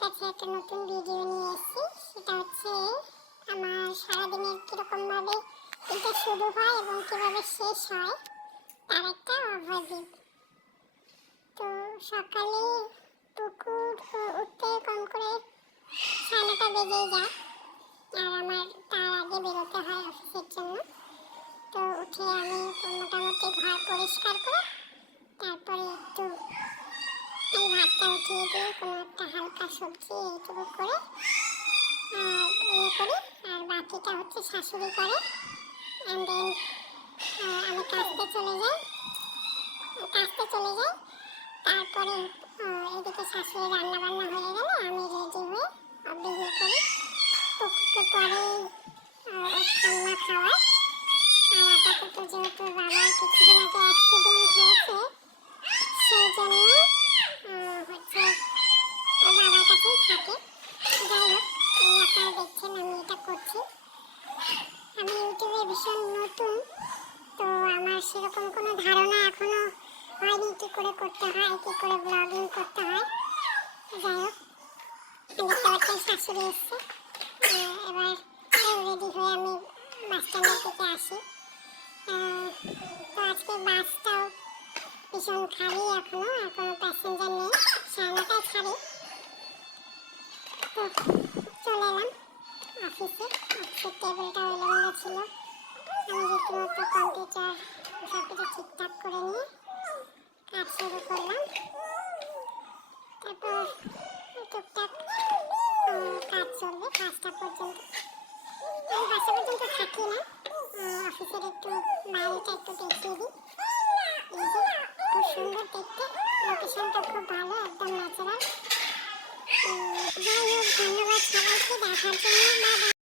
কাছে একটা নতুন ভিডিও নিয়ে এসেছি। সেটা হচ্ছে আমার সারাদিনের কীরকমভাবে এটা শুরু হয় এবং কীভাবে শেষ হয় তার একটা ওভারভিউ। তো সকালে পুকুর উঠতে কম করে 9:30 বেজেই যায়, আর আমার তার আগে বেরোতে হয় অফিসের জন্য। তো উঠে আমি মোটামুটি ঘর পরিষ্কার করে তারপরে একটু এই ভাতটা উঠিয়ে দিয়ে কোনো একটা হালকা সবজি এইটুকু করে করি, আর বাকিটা হচ্ছে শাশুড়ি করে। অ্যান্ড দেন আমি কাজতে চলে যাই। তারপরে এদিকে শাশুড়ি রান্না বান্না হয়ে গেলে আমি রেডি হয়ে বেরিয়ে পড়ি। পুকুরকে পরে ঠান্ডা খাওয়াই। আর আপাতত যেহেতু বাবার কিছুদিন আগে অ্যাক্সিডেন্ট হয়েছে, সেই জন্য হচ্ছে বাবার কাছেই থাকে। যাই হোক, আপনারা দেখছেন আমি এটা করছি। আমি ইউটিউবে ভীষণ নতুন, তো আমার সেরকম কোনো ধারণা এখনো হয়নি কী করে করতে হয়, কী করে ব্লগিং করতে হয়। যাই হোক, দেখতে পাচ্ছেন শাশুড়ি এসছে। এবার রেডি হয়ে আমি বাস স্ট্যান্ডের দিকে আসি। তো আজকে বাসটাও ভীষণ খালি, এখনো আর কোনো প্যাসেঞ্জার নেই। 9:30টায় ছাড়ি। তো চলে এলাম অফিসে। অফিসের টেবিলটাও এলোমেলো ছিল। আমি রীতিমতো কম্পিউটার সব কিছু ঠিকঠাক করে নিয়ে কাজ শুরু করলাম। তারপর টুকটাক কাজ চলবে 5টা পর্যন্ত। আমি 5টা পর্যন্ত থাকি না, অফিসের একটু বাইরেটা একটু দেখিয়ে দিই। এই যে খুব সুন্দর দেখতে, লোকেশনটা খুব ভালো, একদম ন্যাচারাল। যাই হোক, ধন্যবাদ সবাইকে দেখার জন্য।